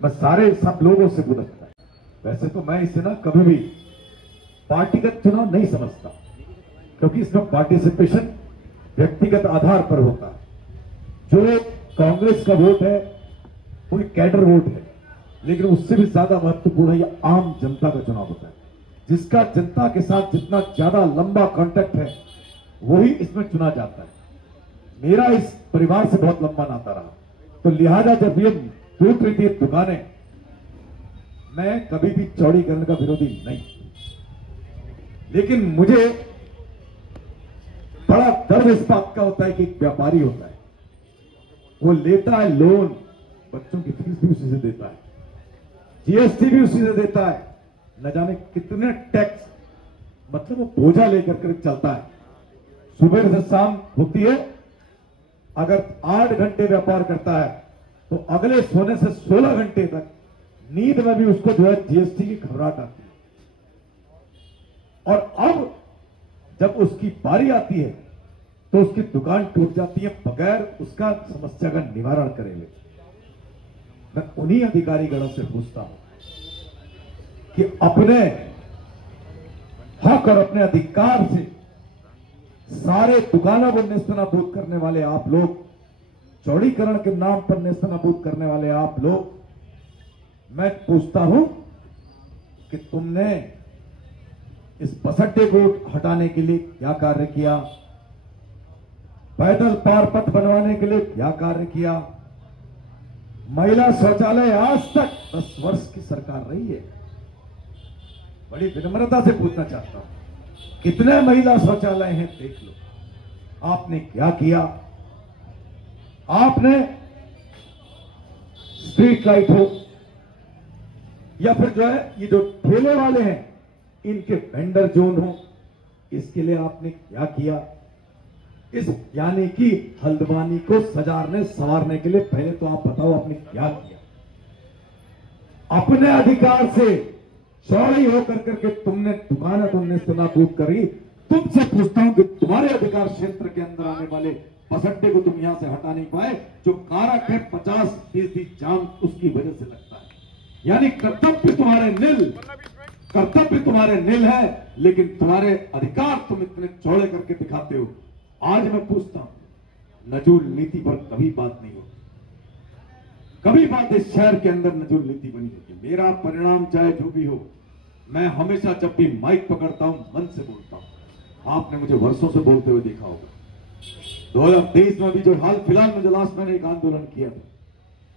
मैं सारे सब लोगों से पूछता है। वैसे तो मैं इसे ना कभी भी पार्टीगत चुनाव नहीं समझता, क्योंकि इसमें पार्टिसिपेशन व्यक्तिगत आधार पर होता है। जो कांग्रेस का वोट है वो एक कैडर वोट है, लेकिन उससे भी ज्यादा महत्वपूर्ण है यह आम जनता का चुनाव होता है, जिसका जनता के साथ जितना ज्यादा लंबा कांटेक्ट है वही इसमें चुना जाता है। मेरा इस परिवार से बहुत लंबा नाता रहा, तो लिहाजा जब ये टूट रही थी दुकानें, मैं कभी भी चौड़ीकरण का विरोधी नहीं, लेकिन मुझे बड़ा दर्द इस बात का होता है कि एक व्यापारी होता है, वो लेता है लोन, बच्चों की फीस भी उसी से देता है, जीएसटी भी उसी से देता है, न जाने कितने टैक्स, मतलब वो बोझा लेकर के चलता है। सुबह से शाम होती है, अगर 8 घंटे व्यापार करता है तो अगले सोने से 16 घंटे तक नींद में भी उसको जो है जीएसटी की घबराहट आती है। और अब जब उसकी बारी आती है तो उसकी दुकान टूट जाती है बगैर उसका समस्या का निवारण करे हुए। मैं उन्हीं अधिकारीगणों से पूछता हूं कि अपने हक और अपने अधिकार से सारे दुकानों को नेस्तनाबूद करने वाले आप लोग, चौड़ीकरण के नाम पर नेस्तनाबूद करने वाले आप लोग, मैं पूछता हूं कि तुमने इस बस अड्डे को हटाने के लिए क्या कार्य किया, पैदल पार पथ बनवाने के लिए क्या कार्य किया, महिला शौचालय आज तक 10 वर्ष की सरकार रही है, बड़ी विनम्रता से पूछना चाहता हूं कितने महिला शौचालय हैं देख लो, आपने क्या किया। आपने स्ट्रीट लाइट हो या फिर जो है ये जो ठेले वाले हैं इनके वेंडर जोन हो, इसके लिए आपने क्या किया। इस यानी कि हल्द्वानी को सजाने संवारने के लिए पहले तो आप बताओ आपने क्या किया। अपने अधिकार से चौड़ी होकर करके तुमने दुकानें तो नेस्तनाबूद करी। तुमसे पूछता हूं कि तुम्हारे अधिकार क्षेत्र के अंदर आने वाले बस अड्डे को तुम यहां से हटा नहीं पाए, जो कारक है 50% जाम उसकी वजह से लगता है। यानी कर्तव्य तुम्हारे निल है, लेकिन तुम्हारे अधिकार तुम इतने चौड़े करके दिखाते हो। आज मैं पूछता हूं, नजूल नीति पर कभी बात नहीं होती, कभी बात इस शहर के अंदर नजूल नीति बनी होती है। मेरा परिणाम चाहे जो भी हो, मैं हमेशा जब भी माइक पकड़ता हूं मन से बोलता हूं। आपने मुझे वर्षों से बोलते हुए देखा होगा। 2023 में भी जो हाल फिलहाल में जो लास्ट मैंने एक आंदोलन किया था,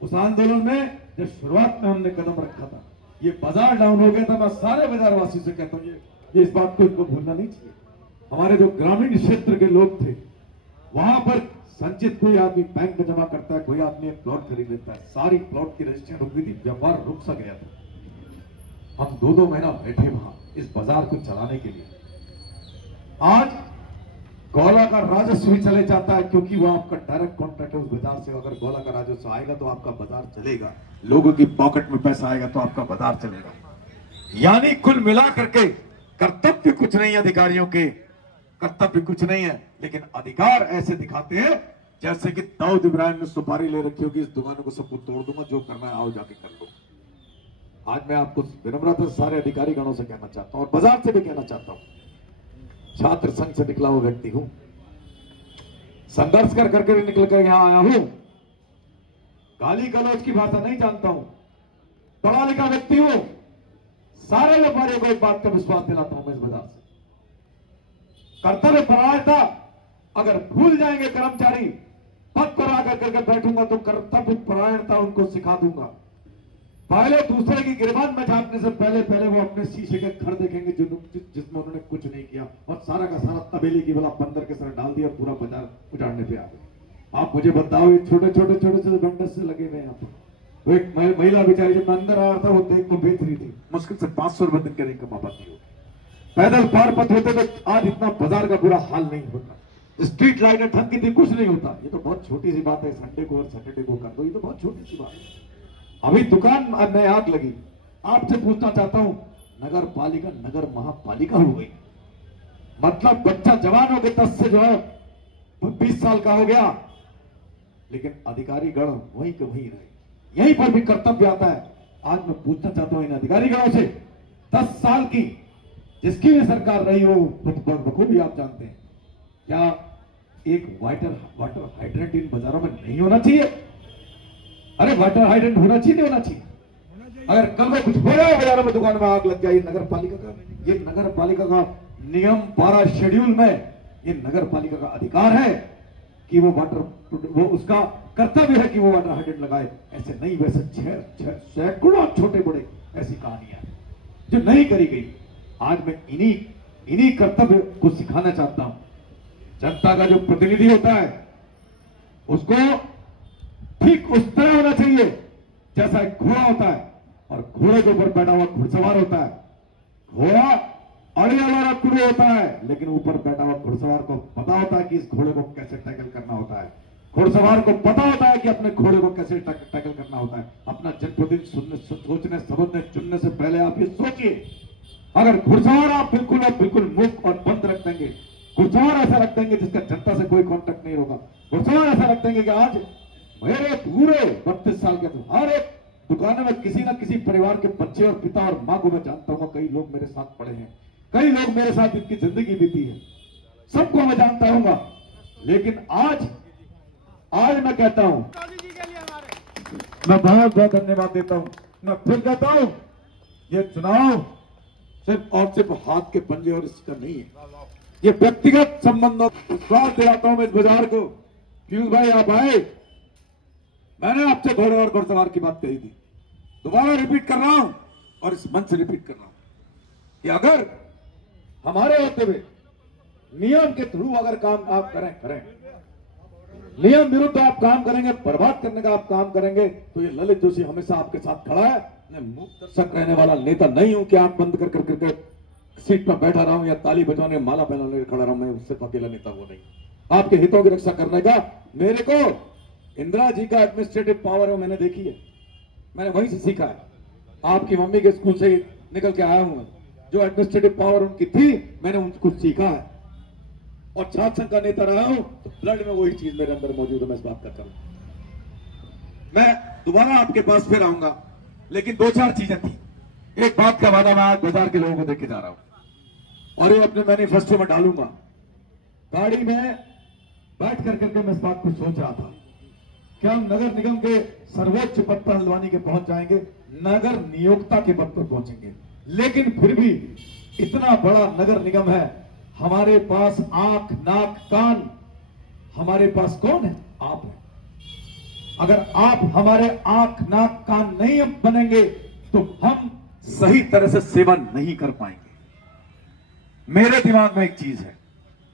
उस आंदोलन में जब शुरुआत में हमने कदम रखा था, ये बाजार डाउन हो गया था। मैं सारे बाजार वासी से कहता हूं ये इस बात को इनको भूलना नहीं चाहिए। हमारे जो ग्रामीण क्षेत्र के लोग थे, वहां पर संचित कोई आदमी बैंक में जमा करता है, कोई आदमी प्लॉट खरीद लेता है, सारी प्लॉट की रजिस्ट्रेशन रुक गई थी, व्यापार रुक सा गया था। हम 2-2 महीना बैठे वहां इस बाजार को चलाने के लिए। आज गौला का राजस्व भी चले जाता है, क्योंकि वो आपका डायरेक्ट कॉन्ट्रैक्ट है उस बाजार से। अगर गौला का राजस्व आएगा तो आपका बाजार चलेगा, लोगों की पॉकेट में पैसा आएगा तो आपका बाजार चलेगा। यानी कुल मिला करके कर्तव्य कुछ नहीं है, अधिकारियों के कर्तव्य कुछ नहीं है, लेकिन अधिकार ऐसे दिखाते हैं जैसे कि दाऊद इब्राहिम ने सुपारी ले रखी होगी, इस दुकानों को सबको तोड़ दूंगा, जो करना है आओ जाके कर लो। आज मैं आपको विनम्रता से सारे अधिकारी गणों से कहना चाहता हूं और बाजार से भी कहना चाहता हूं, छात्र संघ से निकला हुआ व्यक्ति हूं, संघर्ष कर करके निकल कर यहां आया हूं, गाली गलौज की भाषा नहीं जानता हूं, पढ़ा लिखा व्यक्ति हूं। सारे व्यापारियों को एक बात का विश्वास दिलाता हूं मैं इस बाजार से, कर्तव्य परायणता अगर भूल जाएंगे कर्मचारी, पद पर आकर करके बैठूंगा तो कर्तव्य परायणता उनको सिखा दूंगा। पहले दूसरे की गिरबान में झांकने से पहले वो अपने शीशे के घर देखेंगे जिसमें उन्होंने कुछ नहीं किया, और सारा का सारा तबेले की बोला बंदर के सर डाल दिया, पूरा बाजार उजाड़ने पे आ गए। आप मुझे बताओ, ये छोटे छोटे वेंडर से लगे हुए यहाँ पर। वो एक महिला बेचारी जब मैं अंदर आ रहा था, वो देख को बेच रही थी, मुश्किल से 500 रुपए दिन का इनकम पाती हो। पैदल पार पथ होते तो आज इतना बाजार का बुरा हाल नहीं होता, स्ट्रीट लाइटें ढंग की थी, कुछ नहीं होता। ये तो बहुत छोटी सी बात है, संडे को और सैटरडे को कर दो, ये तो बहुत छोटी सी बात है। अभी दुकान में आग लगी, आपसे पूछना चाहता हूं, नगर पालिका नगर महापालिका हो गई, मतलब बच्चा जवान हो गया, 10 से जो है 20 साल का हो गया, लेकिन अधिकारी गण वहीं के वहीं रहे। यहीं पर भी कर्तव्य आता है। आज मैं पूछना चाहता हूं इन अधिकारीगणों से, 10 साल की जिसकी भी सरकार रही हो बखूबी आप जानते हैं, क्या एक वाटर हाइड्रेंट इन बाजारों में नहीं होना चाहिए? अरे वाटर हाइड्रेंट होना चाहिए, नहीं होना चाहिए? अगर कल को कुछ हो रहा है बाजारों में, दुकान में आग लग जाए, नगर पालिका का नियम 12 शेड्यूल में ये नगर पालिका का अधिकार है कि वो उसका कर्तव्य है कि वो वाटर हाइड्रेंट लगाए। ऐसे नहीं, वैसे सैकड़ों छोटे बड़े ऐसी कहानियां जो नहीं करी गई। आज मैं इन्हीं कर्तव्य को सिखाना चाहता हूं। जनता का जो प्रतिनिधि होता है उसको ठीक उस तरह होना चाहिए जैसा एक घोड़ा होता है, और घोड़े के ऊपर बैठा हुआ घुड़सवार होता है। घोड़ा अड़े वाला कुड़े होता है, लेकिन ऊपर बैठा हुआ घुड़सवार को पता होता है कि इस घोड़े को कैसे टैकल करना होता है। घुड़सवार को पता होता है कि अपने घोड़े को कैसे टैकल करना होता है। अपना जन्मदिन सोचने समझने चुनने से पहले आप ये सोचिए, अगर घुड़सवार आप बिल्कुल मुख और बंद रख देंगे, घुड़सवार ऐसा रख देंगे जिसका जनता से कोई कांटेक्ट नहीं होगा, घुड़सवार ऐसा रख देंगे कि आज मेरे पूरे 32 साल के हर एक दुकानों में किसी ना किसी परिवार के बच्चे और पिता और मां को मैं जानता हूं, कई लोग मेरे साथ पढ़े हैं, कई लोग मेरे साथ इनकी जिंदगी बीती है, सबको मैं जानता हूंगा। लेकिन आज मैं कहता हूं, मैं बहुत बहुत धन्यवाद देता हूं। मैं फिर कहता हूं, ये चुनाव सिर्फ और सिर्फ हाथ के पंजे और इसका नहीं है, ये व्यक्तिगत संबंधों विश्वास दिलाता हूं मैं इस बाजार को। पीयूष भाई आप आए, मैंने आपसे घोड़े और घुड़सवार की बात कही थी, दोबारा रिपीट कर रहा हूं और इस मंच से रिपीट कर रहा हूं कि अगर हमारे होते हुए नियम के थ्रू अगर काम आप करें, नियम विरुद्ध आप काम करेंगे, बर्बाद करने का आप काम करेंगे, तो ये ललित जोशी हमेशा आपके साथ खड़ा है। मैं मूक दर्शक रहने वाला नेता नहीं हूं कि आप बंद कर सीट पर बैठा रहा हूं या ताली बजाने माला पहनाने खड़ा रहा हूं। मैं उससे अकेला नेता वो नहीं, आपके हितों की रक्षा करने का मेरे को इंदिरा जी का एडमिनिस्ट्रेटिव पावर है, मैंने देखी है, मैंने वहीं से सीखा है। आपकी मम्मी के स्कूल से निकल के आया हूं, जो एडमिनिस्ट्रेटिव पावर उनकी थी मैंने उनको सीखा है, और छात्र संघ का नेता रहा हूं, तो ब्लड में वही चीज मेरे अंदर मौजूद है। मैं इस बात का करूं, मैं दोबारा आपके पास फिर आऊंगा, लेकिन 2-4 चीजें थी। एक बात का वादा मैं आज बाजार के लोगों को देके जा रहा हूं और ये अपने मैनिफेस्टो में डालूंगा। गाड़ी में बैठ करके मैं इस बात को सोच रहा था कि हम नगर निगम के सर्वोच्च पद पर हल्द्वानी के पहुंच जाएंगे, नगर नियोक्ता के पद पर पहुंचेंगे, लेकिन फिर भी इतना बड़ा नगर निगम है, हमारे पास आंख नाक कान, हमारे पास कौन है? आप हैं। अगर आप हमारे आंख नाक कान नहीं बनेंगे तो हम सही तरह से सेवा नहीं कर पाएंगे। मेरे दिमाग में एक चीज है,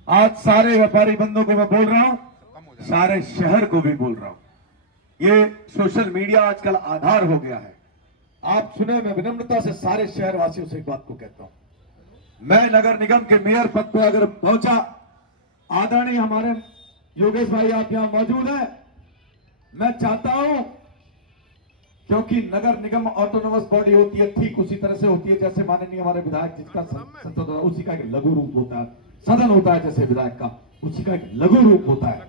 आज सारे व्यापारी बंधुओं को मैं बोल रहा हूं, सारे शहर को भी बोल रहा हूं, ये सोशल मीडिया आजकल आधार हो गया है। आप सुने, मैं विनम्रता से सारे शहरवासियों से एक बात को कहता हूं, मैं नगर निगम के मेयर पद पर अगर पहुंचा, आदरणीय हमारे योगेश भाई आप यहां मौजूद हैं, मैं चाहता हूं, क्योंकि नगर निगम ऑटोनोमस बॉडी होती है, ठीक उसी तरह से होती है जैसे माननीय हमारे विधायक जिसका संसद होता है, उसी का एक लघु रूप होता है, सदन होता है जैसे विधायक का, उसी का एक लघु रूप होता है।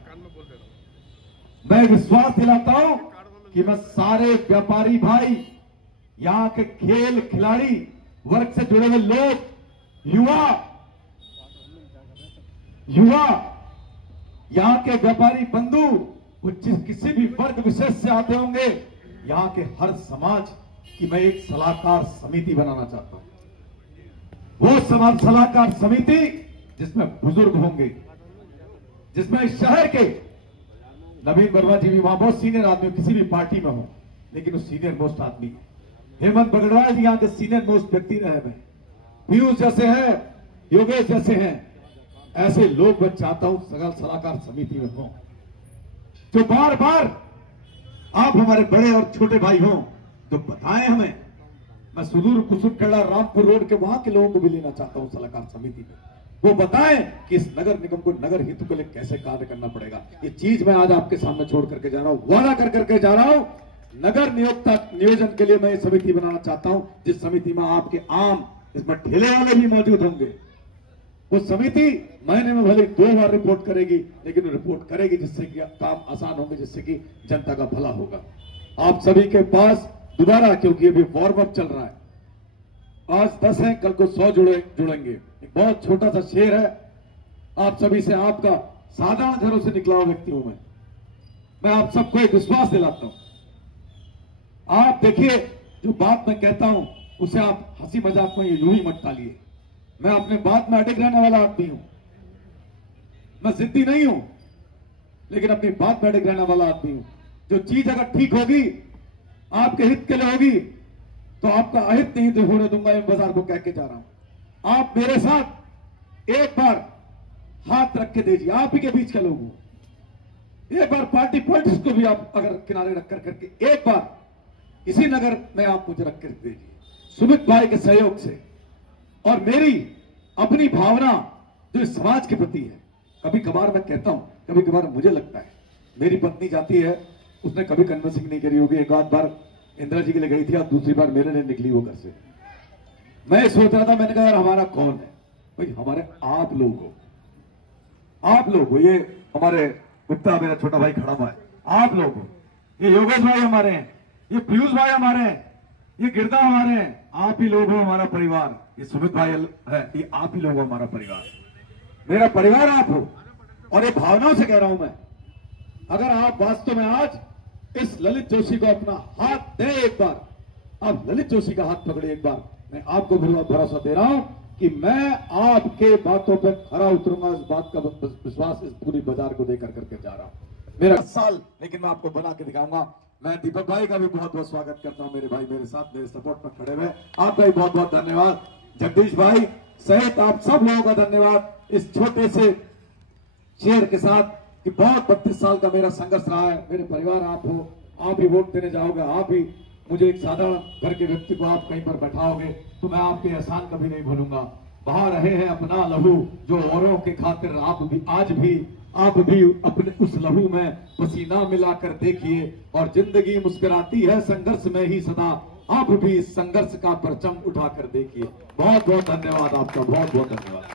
मैं विश्वास दिलाता हूं कि मैं सारे व्यापारी भाई, यहां के खेल खिलाड़ी वर्ग से जुड़े हुए लोग, युवा यहां के व्यापारी बंधु, वो किसी भी वर्ग विशेष से आते होंगे, यहां के हर समाज की मैं एक सलाहकार समिति बनाना चाहता हूं। वो समाज सलाहकार समिति जिसमें बुजुर्ग होंगे, जिसमें इस शहर के नवीन वर्मा जी भी वहां बहुत सीनियर आदमी, किसी भी पार्टी में हो, लेकिन वो सीनियर मोस्ट आदमी, हेमंत बगड़वाल जी यहां के सीनियर मोस्ट व्यक्ति रहे हैं, पीयूष जैसे हैं, योगेश जैसे हैं, ऐसे लोग मैं चाहता हूं सगल सलाहकार समिति में हो, जो बार बार आप हमारे बड़े और छोटे भाई हो, जो बताएं हमें। मैं सुदूर कुसुमखेड़ा रामपुर रोड के वहां के लोगों को भी लेना चाहता हूं सलाहकार समिति में, वो बताएं कि इस नगर निगम को नगर हित के लिए कैसे कार्य करना पड़ेगा। ये चीज मैं आज आपके सामने छोड़ करके जा रहा हूं, वादा करके जा रहा हूं। नगर नियोजन के लिए मैं ये समिति बनाना चाहता हूं, जिस समिति में आपके आम, इसमें ठेले वाले भी मौजूद होंगे। वो समिति महीने में भले 2 बार रिपोर्ट करेगी, लेकिन रिपोर्ट करेगी जिससे कि काम आसान होंगे, जिससे कि जनता का भला होगा। आप सभी के पास दोबारा, क्योंकि अभी वार्म अप चल रहा है। आज 10 हैं, कल को 100 जुड़ेंगे। एक बहुत छोटा सा शेर है आप सभी से, आपका साधारण घरों से निकला हुआ व्यक्ति हूं मैं आप सबको एक विश्वास दिलाता हूं। आप देखिए, जो बात मैं कहता हूं उसे आप हंसी मजाक में यूं ही मत टालिए। मैं अपने बात में अटक रहने वाला आदमी हूं, मैं जिद्दी नहीं हूं, लेकिन अपनी बात में अटक रहने वाला आदमी हूं। जो चीज अगर ठीक होगी, आपके हित के लिए होगी, तो आपका अहित नहीं होने दूंगा। मैं बाजार को कह के जा रहा हूं। आप मेरे साथ एक बार हाथ रख के दीजिए, आप ही के बीच के लोग हो। एक बार पार्टी पॉलिटिक्स को भी आप अगर किनारे रखकर करके एक बार इसी नगर में आप मुझे रख कर दीजिए, सुमित भाई के सहयोग से। और मेरी अपनी भावना जो इस समाज के प्रति है, कभी कभार मैं कहता हूं, कभी कभार मुझे लगता है मेरी पत्नी जाती है, उसने कभी कन्विंसिंग नहीं करी होगी। एक आध बार इंदिरा जी के लिए गई थी और दूसरी बार मेरे लिए निकली वो घर से। मैं सोच रहा था, मैंने कहा यार हमारा कौन है भाई, हमारे आप लोग हो, आप लोग हो। ये हमारे गुप्ता मेरा छोटा भाई खड़ा हुआ है, आप लोग हो। ये योगेश भाई हमारे हैं, ये पीयूष भाई हमारे हैं, ये गिरदा हमारे हैं, आप ही लोग हो हमारा परिवार। ये सुमित भाई है, ये आप ही लोग हो हमारा परिवार। मेरा परिवार आप हो। और ये भावनाओं से कह रहा हूं मैं, अगर आप वास्तव में आज इस ललित जोशी को अपना हाथ दे, एक बार आप ललित जोशी का हाथ पकड़े एक बार, मैं आपको भरोसा दे रहा हूं कि मैं आपके बातों पर खरा उतरूंगा। इस बात का विश्वास इस पूरी बाजार को देकर करके जा रहा हूं। मेरा साल, लेकिन मैं आपको बना के दिखाऊंगा। मैं दीपक भाई का भी बहुत बहुत स्वागत करता हूं। मेरे भाई मेरे साथ मेरे सपोर्ट में खड़े हुए, आपका भी बहुत बहुत धन्यवाद। जगदीश भाई सहित आप सब लोगों का धन्यवाद। इस छोटे से शेर के साथ कि बहुत 32 साल का मेरा संघर्ष रहा है। मेरे परिवार आप हो, आप ही वोट देने जाओगे, आप ही मुझे एक साधारण घर के व्यक्ति को आप कहीं पर बैठाओगे, तो मैं आपके एहसान कभी नहीं भूलूंगा। बहा रहे हैं अपना लहू जो औरों के खातिर, आप भी आज भी आप भी अपने उस लहू में पसीना मिलाकर देखिए, और जिंदगी मुस्कुराती है संघर्ष में ही सदा, आप भी इस संघर्ष का परचम उठाकर देखिए। बहुत बहुत धन्यवाद आपका, बहुत बहुत धन्यवाद।